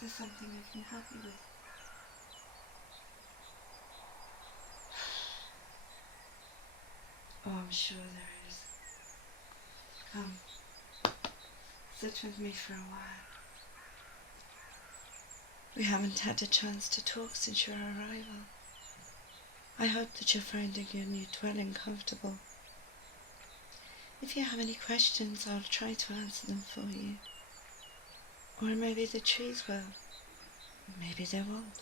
Is there something I can help you with? Oh, I'm sure there is. Come, sit with me for a while. We haven't had a chance to talk since your arrival. I hope that you're finding your new dwelling comfortable. If you have any questions, I'll try to answer them for you. Or maybe the trees will. Maybe they won't.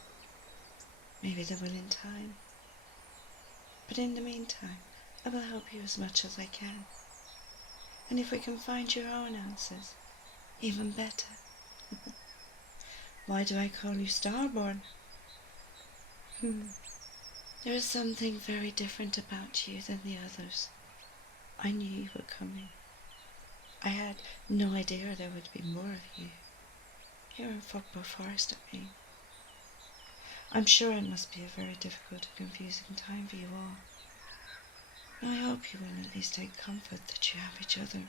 Maybe they will in time. But in the meantime, I will help you as much as I can. And if we can find your own answers, even better. Why do I call you Starborn? There is something very different about you than the others. I knew you were coming. I had no idea there would be more of you. Here in Fogbow Forest, I mean. I'm sure it must be a very difficult and confusing time for you all. I hope you will at least take comfort that you have each other.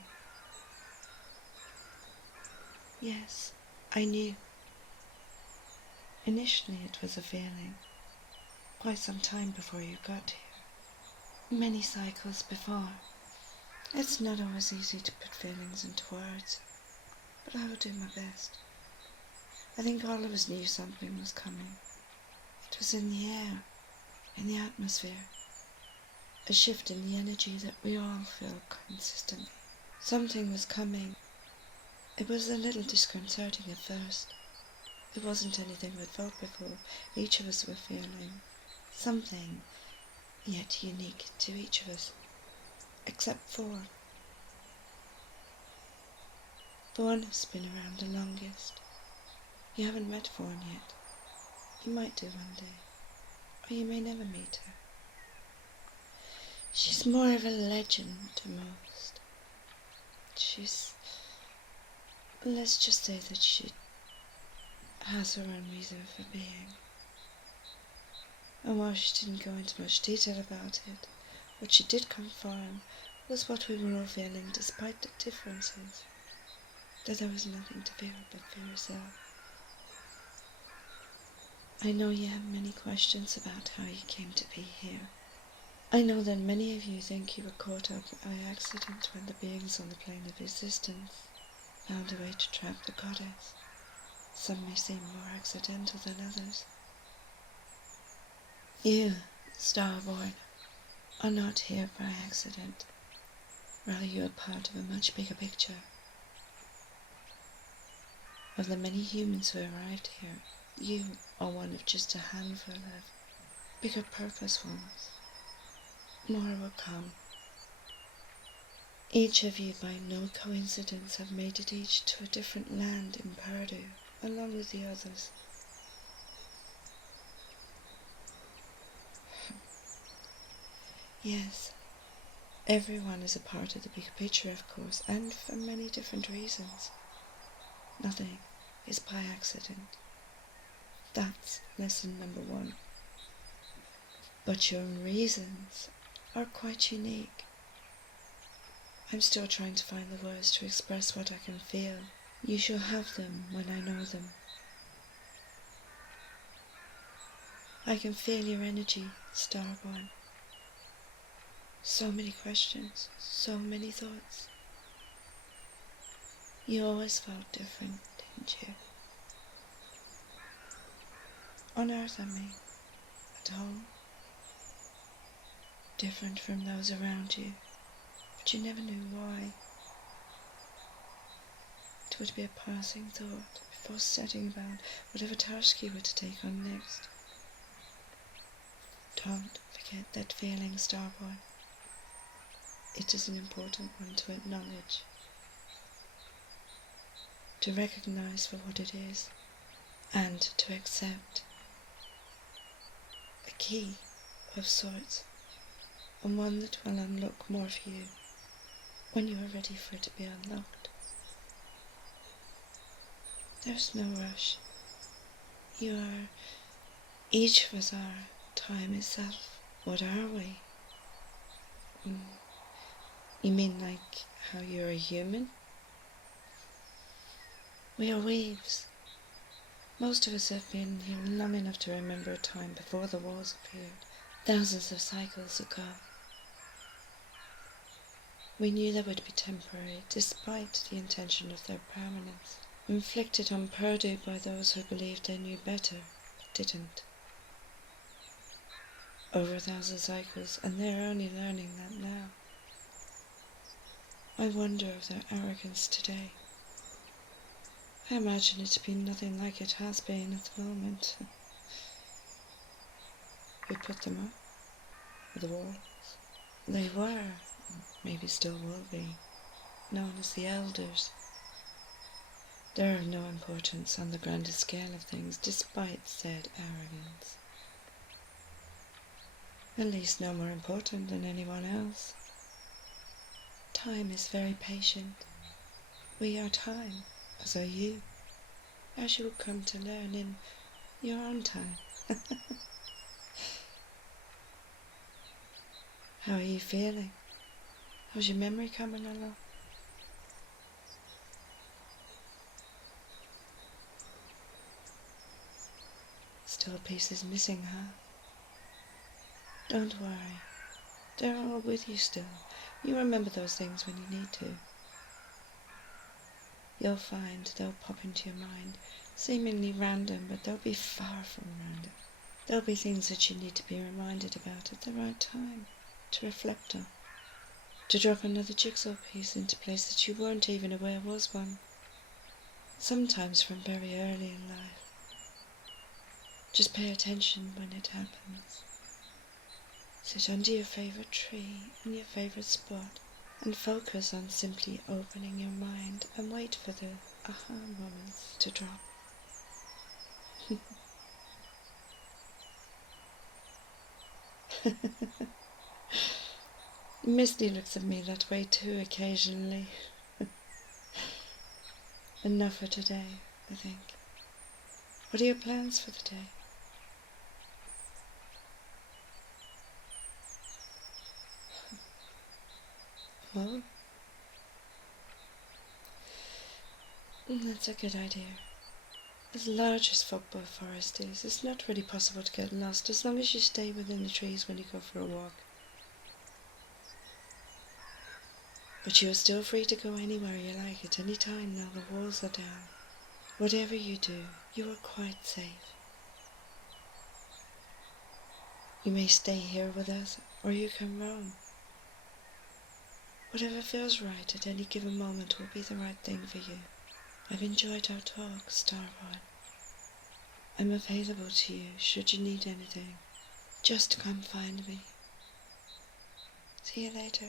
Yes, I knew. Initially it was a feeling. Quite some time before you got here. Many cycles before. It's not always easy to put feelings into words, but I will do my best. I think all of us knew something was coming. It was in the air, in the atmosphere. A shift in the energy that we all feel consistently. Something was coming. It was a little disconcerting at first. It wasn't anything we'd felt before. Each of us were feeling something, yet unique to each of us, except Thorn. Thorn has been around the longest. You haven't met Thorn yet. You might do one day, or you may never meet her. She's more of a legend to most. Let's just say that she has her own reason for being. And while she didn't go into much detail about it, what she did confirm was what we were all feeling despite the differences, that there was nothing to fear but for yourself. I know you have many questions about how you came to be here. I know that many of you think you were caught up by accident when the beings on the plane of existence found a way to trap the goddess. Some may seem more accidental than others. You, Starborn, are not here by accident. Rather, you are part of a much bigger picture. Of the many humans who arrived here, you are one of just a handful of bigger purpose ones. More will come. Each of you, by no coincidence, have made it each to a different land in Purdue, along with the others. Yes, everyone is a part of the big picture, of course, and for many different reasons. Nothing is by accident. That's lesson number 1. But your reasons are quite unique. I'm still trying to find the words to express what I can feel. You shall have them when I know them. I can feel your energy, Starborn. So many questions, so many thoughts. You always felt different, didn't you? On Earth, I mean. At home. Different from those around you, but you never knew why. It would be a passing thought before setting about whatever task you were to take on next. Don't forget that feeling, Starborn. It is an important one to acknowledge, to recognize for what it is, and to accept. A key of sorts, and one that will unlock more for you when you are ready for it to be unlocked. There's no rush. Each of us are time itself. What are we? You mean like how you're a human? We are waves. Most of us have been here long enough to remember a time before the walls appeared, thousands of cycles ago. We knew they would be temporary, despite the intention of their permanence, inflicted on Purdue by those who believed they knew better, but didn't. Over 1,000 cycles, and they're only learning that now. I wonder of their arrogance today. I imagine it to be nothing like it has been at the moment. We put them up, the walls. They were, maybe still will be, known as the Elders. They're of no importance on the grander scale of things, despite said arrogance. At least no more important than anyone else. Time is very patient. We are time, as are you, as you will come to learn in your own time. How are you feeling? How's your memory coming along? Still pieces missing, huh? Don't worry. They're all with you still. You remember those things when you need to. You'll find they'll pop into your mind, seemingly random, but they'll be far from random. There'll be things that you need to be reminded about at the right time, to reflect on, to drop another jigsaw piece into place that you weren't even aware was one, sometimes from very early in life. Just pay attention when it happens. Sit under your favourite tree in your favourite spot and focus on simply opening your mind and wait for the aha moments to drop. Misty looks at me that way too occasionally. Enough for today, I think. What are your plans for the day? Well, that's a good idea. As large as Fogbow Forest is, it's not really possible to get lost as long as you stay within the trees when you go for a walk. But you are still free to go anywhere you like at any time now the walls are down. Whatever you do, you are quite safe. You may stay here with us, or you can roam. Whatever feels right at any given moment will be the right thing for you. I've enjoyed our talk, Starboy. I'm available to you should you need anything. Just come find me. See you later.